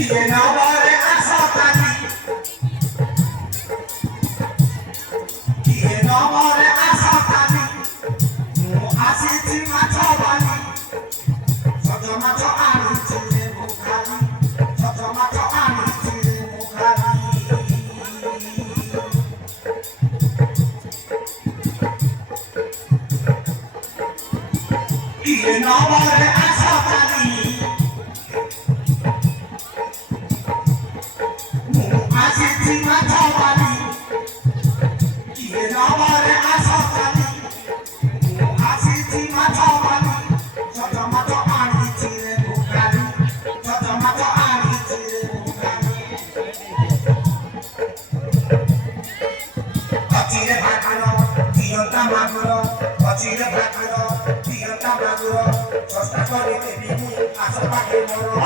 Iye nabare asatani, iye nabare asatani, mo asiti matobani, soto mato ani tire mukali, soto mato ani tire mukali. Iye nabare asatani, mo asiti matobani, iye nabare asatani. Asiti matobani, soto mato ani tire mukali, soto mato ani tire mukali. Otire bakuro, tiyo tamaguro, otire bakuro, tiyo tamaguro, sosta kori tebimu, asopa ke moro.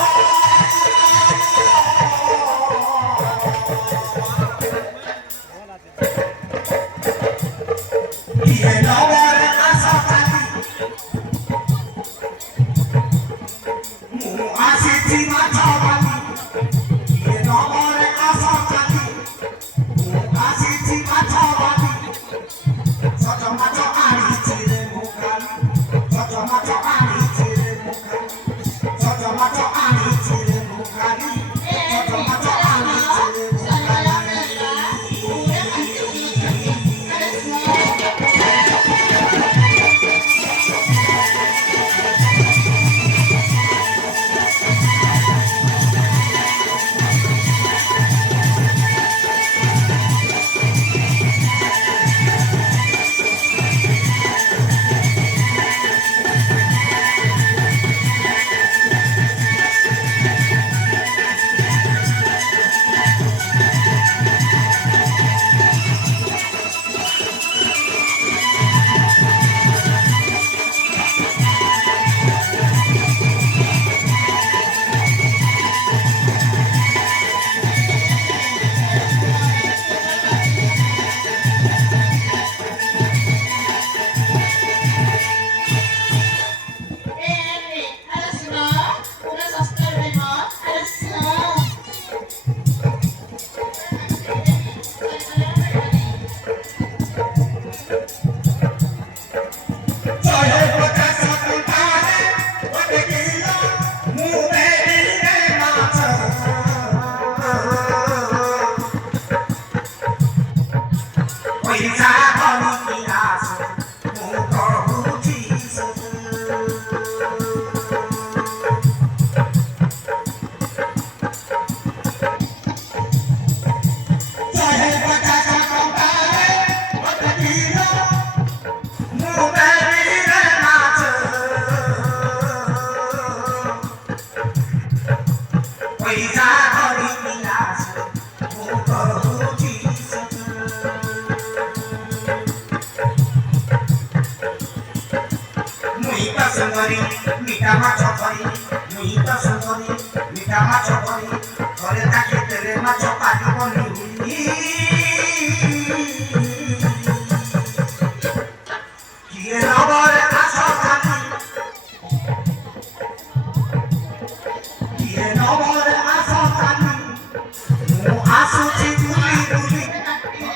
Iye nabare asatani, mu asiti matobani, iye nabare asatani, mu asiti matobani, soto mato ani tire mukali, soto mato ani tire mukali, soto mato ani tire mukali, soto mato ani tire mukali. Mita macho kori, mita sungori, mita macho kori, kore take tere macho pati koni. Kiye nabare asatani, kiye nabare asatani, mu asuti duli duli,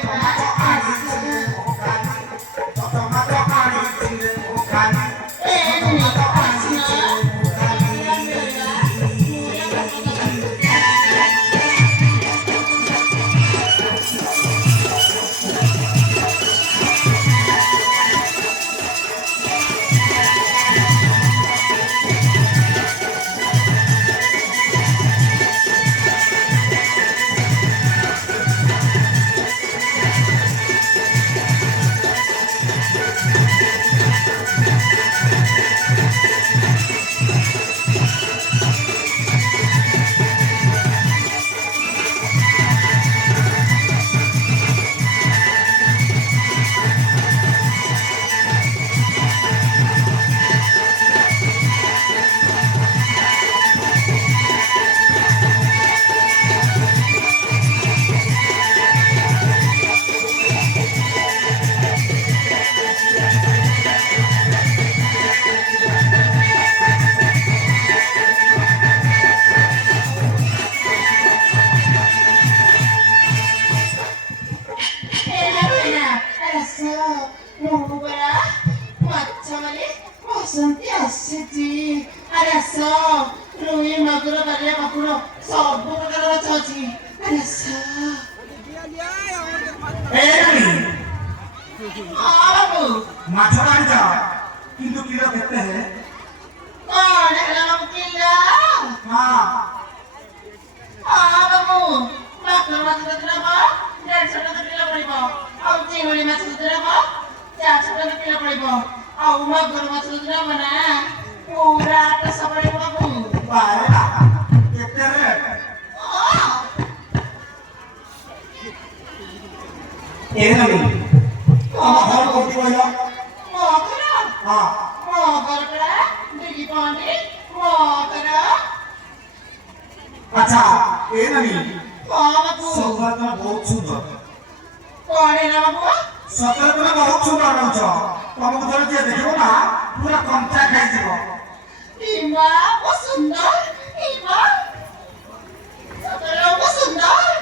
tomato ani tire mukali, tomato ani tire mukali, tomato ani tire mukali. ବସନ୍ତି ଆସିଛି ଆରେ ଆସ ରୋହି ମାଗୁର ବାଲିଆ ଭାକୁର ସବୁ ପ୍ରକାର ମାଛ ଅଛି ଆରେ ଆସ ଏ ନାନୀ ବାବୁ ମାଛ ଆଣିଛ କିନ୍ତୁ କିଲୋ କେତେ ହେ କଣ ହେଲା ବାବୁ କିଲୋ ହଁ ବାବୁ ଭାକୁର ମାଛ ଯଦି ନେବ 150 ଟଙ୍କା କିଲୋ ପଡ଼ିବ ଆଉ ଚିଙ୍ଗୁଡ଼ି ମାଛ ଯଦି ନେବ 400 ଟଙ୍କା କିଲୋ ପଡ଼ିବ ଆଉ ମାଗୁର ମାଛ ଯଦି ନେବ ନା ପୁରା 800 ପଡ଼ିବ ବାବୁ ବାରେ କେତେ ରେଟ୍ ଏ ନାନୀ ତମ ଘର କୋଉଠି କହିଲ ହଁ ଆଚ୍ଛା ଏ ନାନୀ ସତରେ ତମେ ବହୁତ ସୁନ୍ଦର ସତରେ ତମେ ବହୁତ ସୁନ୍ଦର ରହୁଛ ତମକୁ ଥରେ ଯିଏ ଦେଖିବ ନା ପୁରା କଞ୍ଚା ଖାଇଯିବ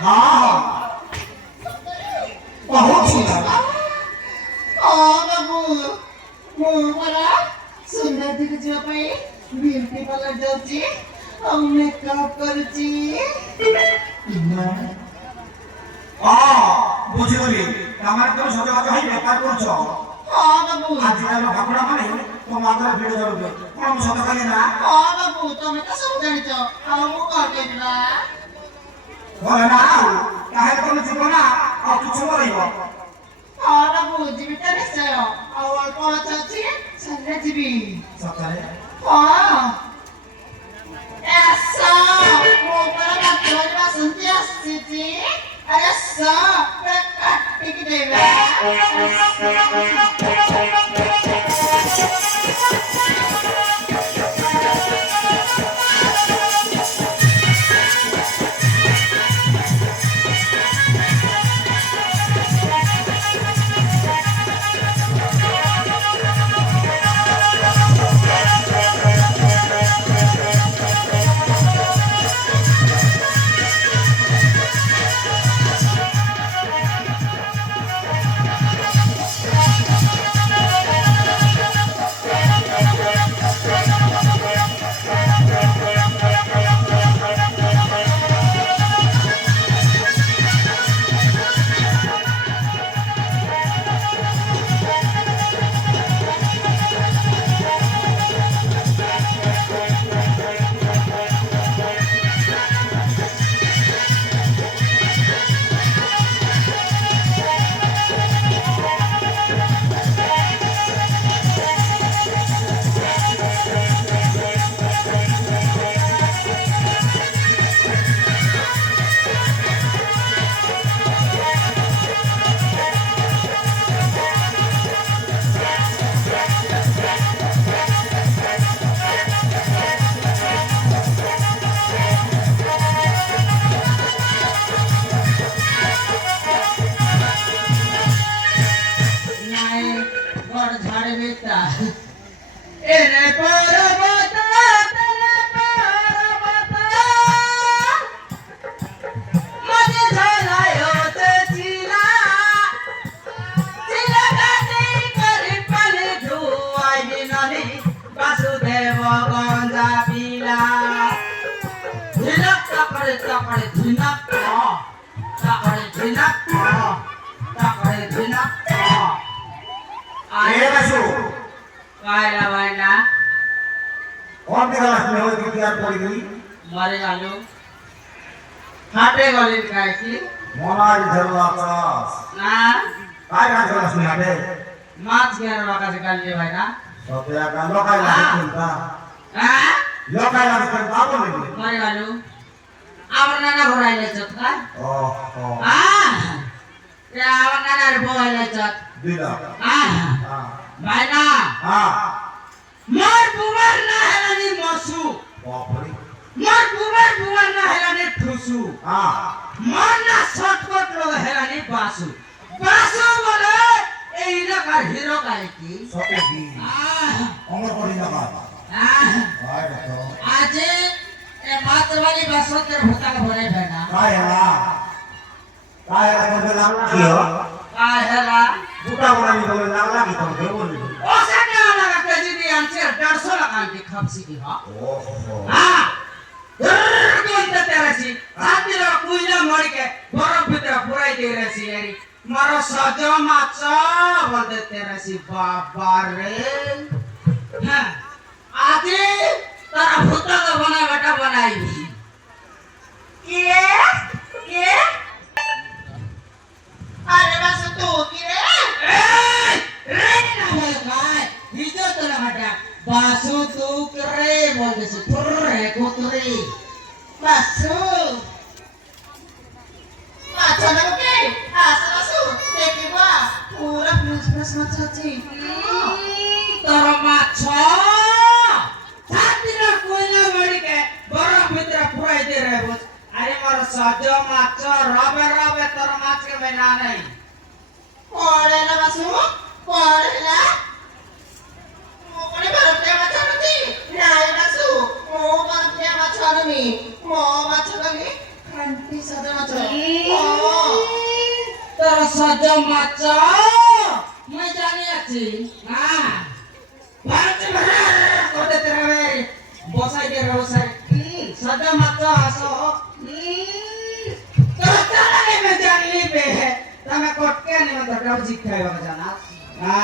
ହଁ ହଁ ବହୁତ ସୁନ୍ଦର ସୁନ୍ଦର ଦିଦି ଯିବା ପାଇଁ ବିୟୁଟି ପାର୍ଲର ଯାଉଛି ଆଉ ମେକଅପ୍ କରୁଛି ହଁ ବୁଝିଗଲି ତାମାନେ ତମେ ସଜବାଜ ହେଇ ବେପାର କରୁଛ ହଁ ବାବୁ ଆଜିକାଲି ଭାକୁଡ଼ା ମାନେ ତମ ଆଗରେ ଭିଡ଼ ଜରୁରୀ କଣ ମୁଁ ସତ କହିଲି ନା ହଁ ବାବୁ ତମେ ତ ସବୁ ଜାଣିଛ ଆଉ ମୁଁ କଣ କହିବି ବା ଭଲ ନା ଆଉ ତାହେଲେ ତମେ ଯିବ ନା ଆଉ କିଛି ରହିବ ହଁ ବାବୁ ଯିବି ତ ନିଶ୍ଚୟ ଆଉ ଅଳ୍ପ ମାଛ ଅଛି ସନ୍ଧ୍ୟା ଯିବି ସତରେ ହଁ ଆସ ମୋ ଉପରେ ମାଛ ବାସନ୍ତି ଆସିଛି ଆରେ ଆସ ପୁରା କାଟିକି ଦେବା मरे आलू हाटे गली खाइছি মনাই ধরলাছস না কাই কাজ করছ না রে মাছ কেন রাখাছে কালকে ভাই না সতে আকা লোকাই লাগে কোনটা হ্যাঁ লোকাই লাগে কোনটা বলি মরে আলু আমার নানা ঘোরাইলে চটকা ও ও তে আমার নানার বউইলে চট দিলা ভাই না মোর বুমার না হেলানি মসু বাপরে মোর বুমার না হেলানি ঠুসু মোর না শর্টকট লোক হেলানি বাসু বাসু বলে এই এলাকার হিরো গায়কি সতে কি অমর করি না আয় দেখো আজ এ মাতবালি বাসন্তের ভোতাকে ভরাই ভেনা কাই হেলা বলতে লাগলা কিও কাই হেলা বুটা বড়াই বলে লাগলা কি তোকে বলি ও সাকে লাগা কেজি দিয়া আনছি আর 150 টাকা আনতে খাপছি কি হ্যাঁ ওহো কোনটা তেরাছি সাথীর কুইলা মরিকে বরফ ভিতরে পুরাই দিয়ে রেছি এরি মারো সজ মাছ বলতে তেরাছি বাবা রে হ্যাঁ আজি তারা ভূতক বানাইবাটা বানাইবি কে কে আরে বাসু তো কি রে রে না বল ভাই হিজো তোলা হাটা বাসু তু করে বলতেছে তোর রে কোতরে বাসু আচ্ছা না কে আসা বাসু দেখিবা পুরা ফ্রেশ ফ্রেশ মাছ আছে তোর মাছ সাথীর কুইলা মরিকে বরফ ভিতরে পুরাই দিয়ে রে বল আরে মোর সজ মাছ রবে রবে তোর মাছকে মেনা নাই পড়ে না বাসু পড়ে না মোরে বরফে মাছ আনছি নাই বাসু মো বরফে মাছ আননি মো মাছ লাগি খান্তি সাদা মাছ তোর সজ মাছ মই জানি আছি না ভারত করতে তেরে বসাই দে বসাই সজ মাছ আসো তোর চালানে মে জানলি বে তুমি কটকে নিমে তো ডাউ জিখাইবা জানা না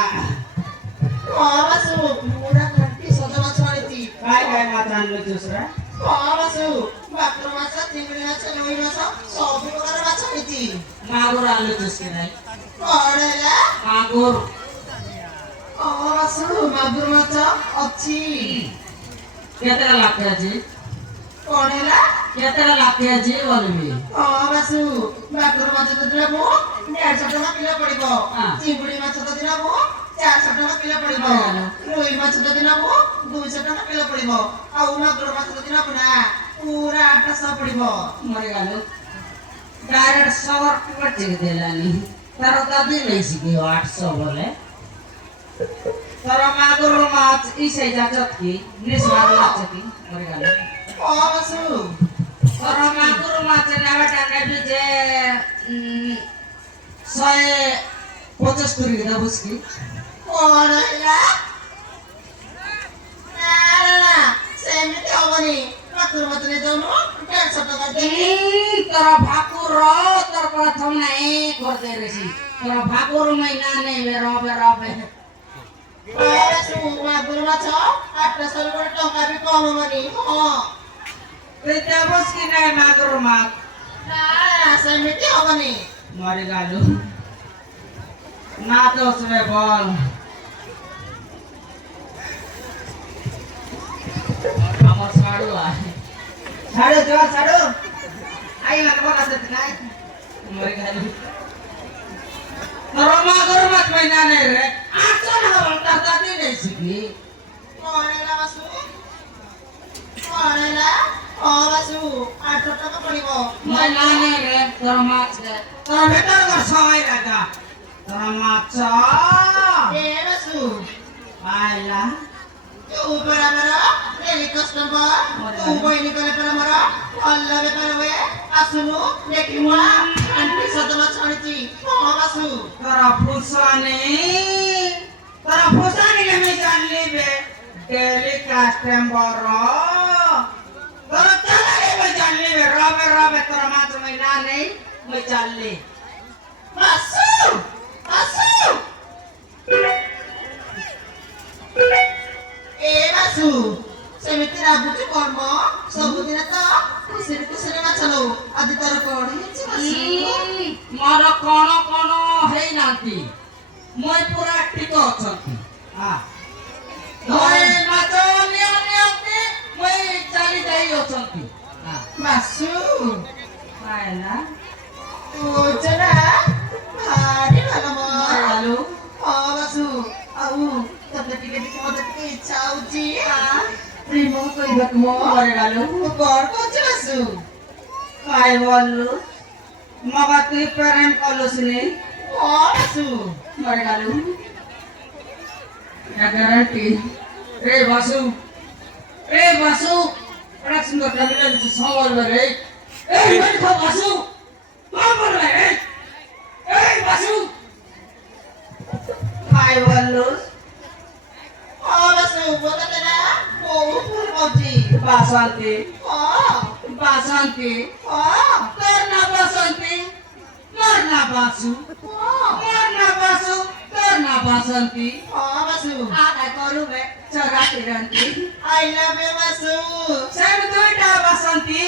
মো বাসু পুরা খান্তি সাদা মাছ আনছি काय काय माছ আনলো দুসরা মো বাসু ভাকুর মাছ চিংড়ি মাছ রুই মাছ সব প্রকার মাছ আনছি মাগুর আনলো দুসকি নাই পড়ে না মাগুর ও বাসু মাগুর মাছ ଅଛି কেতরা লাগতে আছে পড়ে না কেতরা লাগতে আছে বলবি ও বাসু ভাকুর মাছ তো দিলামু 150 টাকা কিলো পড়িব চিংড়ি মাছ তো দিলামু 400 টাকা কিলো পড়িব রুই মাছ তো দিলামু 200 টাকা কিলো পড়িব ଆଉ ମାଗୁର ମାଛ ତ ଦିଲାମୁ ନା ପୁରା 800 ପଡିବ মরে গেল ডাইরেক্ট সবার টিকট চেক দিলানি তার দাদি নেইছি কি 800 বলে তোর মাগুর মাছ ইসে যাচত কি নিসবার লাগছে কি মরে গেল ও বাসু তোর মাগুর মাছ নেবাটা নেবি যে 175 টাকা বুঝকি পড়ে না না না সেমিতে হবনি মাগুর মাছ নিয়ে যাও 150 টাকা দিয়ে তোর ভাকুর তোর প্রথম নাই করতে রেছি তোর ভাকুর মহিনা নেই রবে রবে ও বাসু মাগুর মাছ 800 করে টাকা বি কম হবনি তুই দেবস কি নাই মাগুর মাছ না সেমিতে হবনি মরে গেল না তো সবে বল আমার ছাড়ো আয় ছাড়ো যা ছাড়ো আই লাগবো না তো নাই মরে গেল তোর মাগুর মাছ মহিনা নেই রে 800 টাকা বলতা দাদি নেই শিখি পড়ে না বাসু পড়ে না ও বাসু 800 টাকা পড়িব মহিনা নেই রে তোর মাছ রে তোর ভেতর কর সময় লাগা তোর মাছ এ বাসু আইলা तू बराबर डेली कस्टमर तू बहिणी करे पर मर अल्लाह बेकार होए आसुनु देखिवा आंटी सदमा छाणीची ओ बासु তোরা ফুসানি আমি জানলি বে ডেলি কাস্টমার তোরা চালালি আমি জানলি বে রবে রবে তোরা মাছ মহিনা নেই আমি জানলি बासु बासु ए बासु सेमिति राबुची कर्म सबुदिन त खुसिरे खुसिरे माछलो आदि तर कोण हिची बासु ମୋର କଣ କଣ ହେଇନାନ୍ତି ମୁଁ ପୁରା ଠିକ ଅଛନ୍ତି মই ମାଛ ନିଅନ୍ତି ମୁଁ ଚାଲି ଯାଇ ଅଛନ୍ତି बासु ପାଇଲା तू जरा भारी ଭଲ म ଆଲୁ ଓ ବାସୁ ଆଉ ତତେ ଟିକେ ମତେ ଟିକେ ଇଚ୍ଛା ହଉଛି ପ୍ରେମ କରିବାକୁ ମୋ ମରିଗଲୁ ମୁଁ କଣ କହୁଛି ବାସୁ ଖାଇ ବଲୁ ମଗା ତୁଇ ପ୍ରେମ କଲୁସିନି ଓ ବାସୁ ମରିଗଲୁ ଗ୍ୟାରେଣ୍ଟି রে বাসু বড় সুন্দর টাইলে দিছে সবল রে এই দেখো বাসু কম বলবে এই বাসু খাই বললু ও বাসু ବାସୁ ବୋଲତେ ନା ବହୁତ ଭଲ ପାଉଛି ବାସନ୍ତୀ ହଁ ବାସନ୍ତୀ ହଁ তোর না বাসন্তী মোর না বাসু ହଁ মোর না বাসু তোর না বাসন্তী ହଁ ବାସୁ আগে করুবে চরাতি রান্তি I love you Basu same দুইটা বাসন্তী